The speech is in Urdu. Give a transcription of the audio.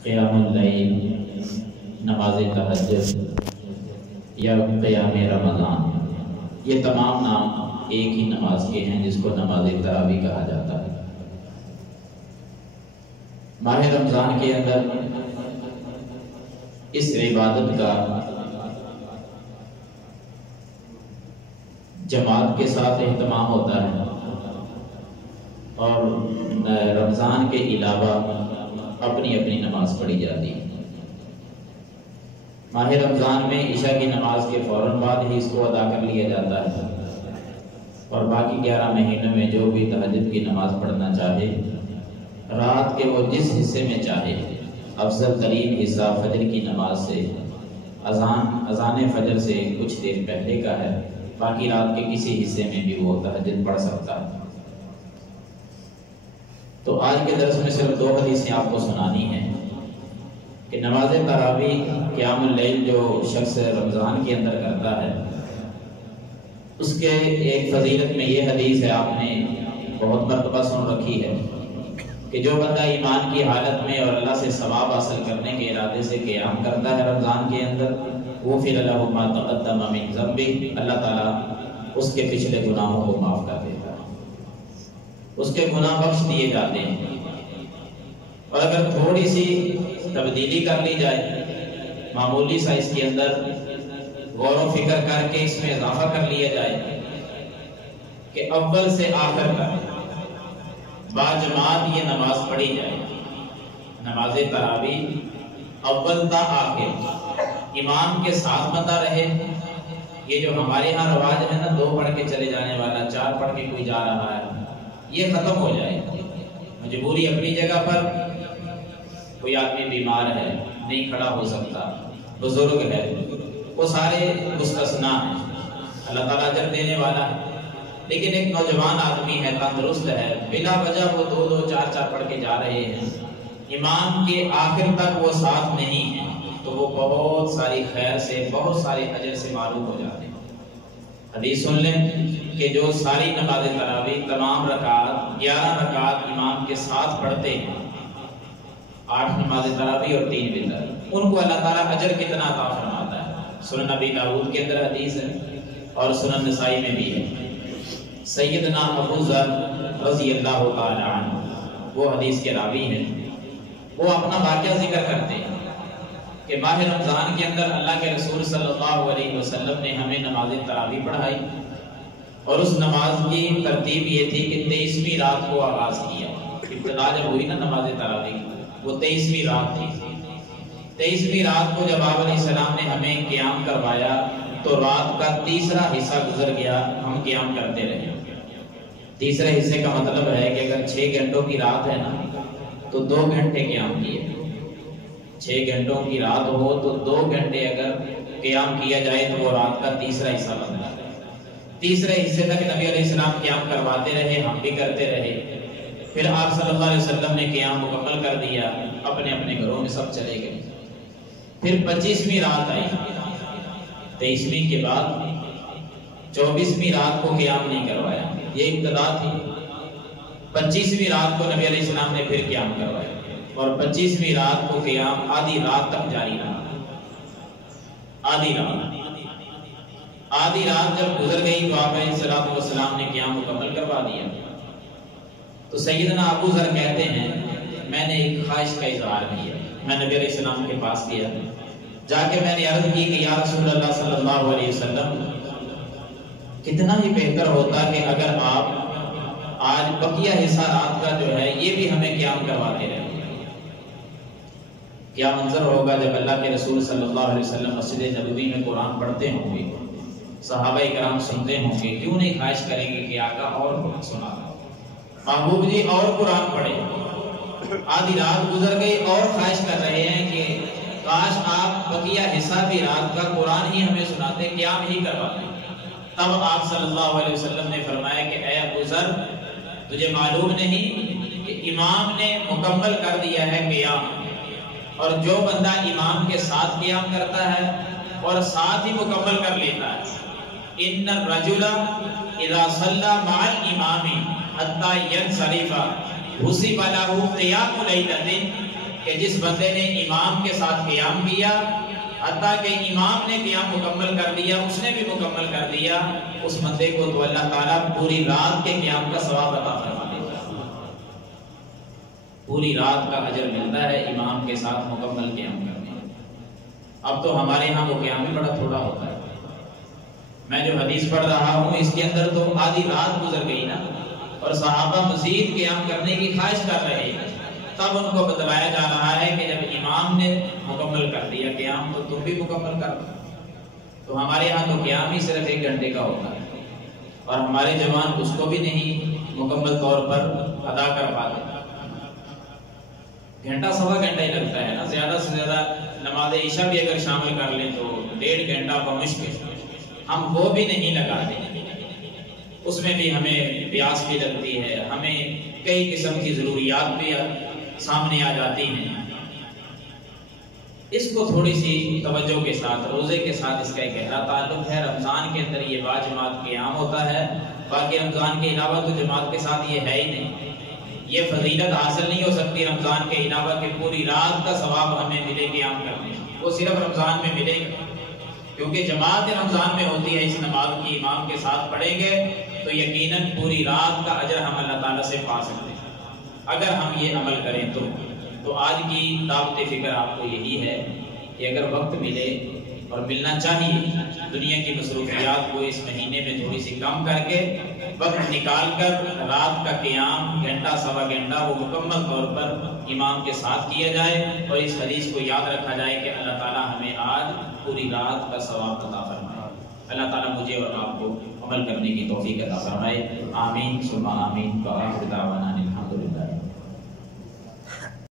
قیام اللیل، نماز تہجد یا قیام رمضان، یہ تمام نام ایک ہی نماز کے ہیں جس کو نماز تراویح کہا جاتا ہے۔ ماہ رمضان کے اندر اس عبادت کا جماعت کے ساتھ اہتمام ہوتا ہے، اور رمضان کے علاوہ اپنی اپنی نماز پڑھی جاتی ہے۔ ماہ رمضان میں عشاء کی نماز کے فوراً بعد ہی اس کو ادا کر لیا جاتا ہے، اور باقی 11 مہینوں میں جو بھی تہجد کی نماز پڑھنا چاہے، رات کے وہ جس حصے میں چاہے، افضل ترین حصہ فجر کی نماز سے اذان فجر سے کچھ دیر پہلے کا ہے، باقی رات کے کسی حصے میں بھی وہ تہجد پڑھ سکتا ہے۔ تو آج کے درس میں صرف 2 حدیثیں آپ کو سنانی ہیں کہ نماز تراویح قیام اللیل جو شخص رمضان کے اندر کرتا ہے، اس کے ایک فضیلت میں یہ حدیث ہے، آپ نے بہت مرتبہ سن رکھی ہے کہ جو بندہ ایمان کی حالت میں اور اللہ سے ثواب حاصل کرنے کے ارادے سے قیام کرتا ہے رمضان کے اندر، غفر لہ ما تقدم من ذنبہ، اللہ تعالیٰ اس کے پچھلے گناہوں کو معاف کر دیتا ہے، اس کے گناہ بخش دیے جاتے ہیں۔ اور اگر تھوڑی سی تبدیلی کر لی جائے، معمولی سا اس کے اندر غور و فکر کر کے اس میں اضافہ کر لیا جائے کہ اول سے آخر تک باجماعت یہ نماز پڑھی جائے، نماز تراویح اول تا آخر امام کے ساتھ بندہ رہے۔ یہ جو ہمارے ہاں رواج ہے نا، 2 پڑھ کے چلے جانے والا، 4 پڑھ کے کوئی جا رہا ہے، یہ ختم ہو جائے۔ مجبوری اپنی جگہ پر، کوئی آدمی بیمار ہے نہیں کھڑا ہو سکتا، بزرگ ہے، وہ سارے مستثنا ہیں، اللہ تعالیٰ اجر دینے والا ہے۔ لیکن ایک نوجوان آدمی ہے، تندرست ہے، بلا وجہ وہ 2 4 پڑھ کے جا رہے ہیں، امام کے آخر تک وہ ساتھ نہیں ہے، تو وہ بہت ساری خیر سے، بہت سارے اجر سے معروف ہو جاتے ہیں۔ حدیث سن لیں کہ جو ساری نماز تراویح تمام رکعات 11 رکعات امام کے ساتھ پڑھتے ہیں، 8 نماز تراویح اور 3 وتر، ان کو اللہ تعالیٰ اجر کتنا عطا فرماتا ہے۔ سنن نبی داؤد کے اندر حدیث ہے اور سنن نسائی میں بھی ہے۔ سیدنا ابو ذر رضی اللہ تعالی عنہ وہ حدیث کے راوی ہیں، وہ اپنا واقعہ ذکر کرتے ہیں کہ ماہ رمضان کے اندر اللہ کے رسول صلی اللہ علیہ وسلم نے ہمیں نماز تراویح پڑھائی، اور اس نماز کی ترتیب یہ تھی کہ 23ویں رات کو آغاز کیا۔ ابتدا جب ہوئی نا نماز تراویح، وہ 23ویں رات تھی۔ 23ویں رات کو جب آپ علیہ السلام نے ہمیں قیام کروایا تو رات کا تیسرا حصہ گزر گیا، ہم قیام کرتے رہے۔ تیسرے حصے کا مطلب ہے کہ اگر 6 گھنٹوں کی رات ہے نا تو 2 گھنٹے قیام کیے، 6 گھنٹوں کی رات ہو تو 2 گھنٹے اگر قیام کیا جائے تو وہ رات کا تیسرا حصہ بنتا ہے۔ تیسرے حصے تک نبی علیہ السلام قیام کرواتے رہے، ہم بھی کرتے رہے۔ پھر آپ صلی اللہ علیہ وسلم نے قیام مکمل کر دیا، اپنے اپنے گھروں میں سب چلے گئے۔ پھر 25ویں رات آئی، 23ویں کے بعد 24ویں رات کو قیام نہیں کروایا، یہ ابتدا تھی۔ 25ویں رات کو نبی علیہ السلام نے پھر قیام کروایا، اور 25ویں رات کو قیام آدھی رات تک جاری رہا۔ آدھی رات جب گزر گئی تو آپ علیہ السلام نے قیام مکمل کروا دیا۔ تو سیدنا ابو ذر کہتے ہیں میں نے ایک خواہش کا اظہار کیا، میں نبی علیہ السلام کے پاس گیا، جا کے میں نے عرض کی کہ یا رسول اللہ صلی اللہ علیہ وسلم، کتنا ہی بہتر ہوتا کہ اگر آپ آج بقیہ حصہ رات کا جو ہے یہ بھی ہمیں قیام کرواتے رہے۔ کیا منظر ہوگا جب اللہ کے رسول صلی اللہ علیہ وسلم مسجد نبوی میں قرآن پڑھتے ہوں گے، صحابہ کرام سنتے ہوں گے، کیوں نہیں خواہش کریں گے کہ آقا اور قرآن سنا دو، محبوب جی اور قرآن پڑھے۔ آدھی رات گزر گئی اور خواہش کر رہے ہیں کہ کاش آپ بقیہ حصہ بھی رات کا قرآن ہی ہمیں سناتے، قیام ہی کرواتے۔ تب آپ صلی اللہ علیہ وسلم نے فرمایا کہ اے ابو ذر، تجھے معلوم نہیں کہ امام نے مکمل کر دیا ہے قیام، اور جو بندہ امام کے ساتھ قیام کرتا ہے اور ساتھ ہی مکمل کر لیتا ہے، ان الرجل اذا صلى مع الامام حتى ينصرف حسب له قیام لیلۃ کہ جس بندے نے امام کے ساتھ قیام کیا، حتیٰ کہ امام نے قیام مکمل کر دیا، اس نے بھی مکمل کر دیا، اس بندے کو تو اللہ تعالیٰ پوری رات کے قیام کا ثواب عطا فرما دیتا ہے، پوری رات کا اجر ملتا ہے امام کے ساتھ مکمل قیام کرنے۔ اب تو ہمارے ہاں وہ قیام بھی بڑا تھوڑا ہوتا ہے۔ میں جو حدیث پڑھ رہا ہوں اس کے اندر تو آدھی رات گزر گئی نا، اور صحابہ مزید قیام کرنے کی خواہش کر رہے ہیں، تب ان کو بتلایا جا رہا ہے کہ جب امام نے مکمل کر دیا قیام تو تم بھی مکمل کر دو۔ تو ہمارے ہاں تو قیام ہی صرف 1 گھنٹے کا ہوتا ہے، اور ہمارے جوان اس کو بھی نہیں مکمل طور پر ادا کر پاتے۔ گھنٹہ سوا گھنٹہ ہی لگتا ہے نا، زیادہ سے زیادہ نماز عشاء بھی اگر شامل کر لیں تو 1.5 گھنٹہ بمشکل، ہم وہ بھی نہیں لگاتے، اس میں بھی ہمیں پیاس بھی لگتی ہے، ہمیں کئی قسم کی ضروریات بھی سامنے آ جاتی ہیں۔ اس کو تھوڑی سی توجہ کے ساتھ، روزے کے ساتھ اس کا ایک گہرا تعلق ہے۔ رمضان کے اندر یہ باجماعت قیام ہوتا ہے، باقی رمضان کے علاوہ تو جماعت کے ساتھ یہ ہے ہی نہیں۔ یہ فضیلت حاصل نہیں ہو سکتی رمضان کے علاوہ کہ پوری رات کا ثواب ہمیں ملے قیام کرنے، وہ صرف رمضان میں ملے گا، کیونکہ جماعت رمضان میں ہوتی ہے۔ اس نماز کی امام کے ساتھ پڑھیں گے تو یقیناً پوری رات کا اجر ہم اللہ تعالیٰ سے پا سکتے ہیں اگر ہم یہ عمل کریں تو آج کی دعوت فکر آپ کو یہی ہے کہ اگر وقت ملے اور ملنا چاہیے، دنیا کی مصروفیات کو اس مہینے میں تھوڑی سی کم کر کے وقت نکال کر رات کا قیام گھنٹہ سوا گھنٹہ وہ مکمل طور پر امام کے ساتھ کیا جائے، اور اس حدیث کو یاد رکھا جائے کہ اللہ تعالیٰ ہمیں آج پوری رات کا ثواب عطا فرمائے۔ اللہ تعالیٰ مجھے اور آپ کو عمل کرنے کی توفیق عطا فرمائے۔ آمین ثم آمین۔ وآخر دعوانا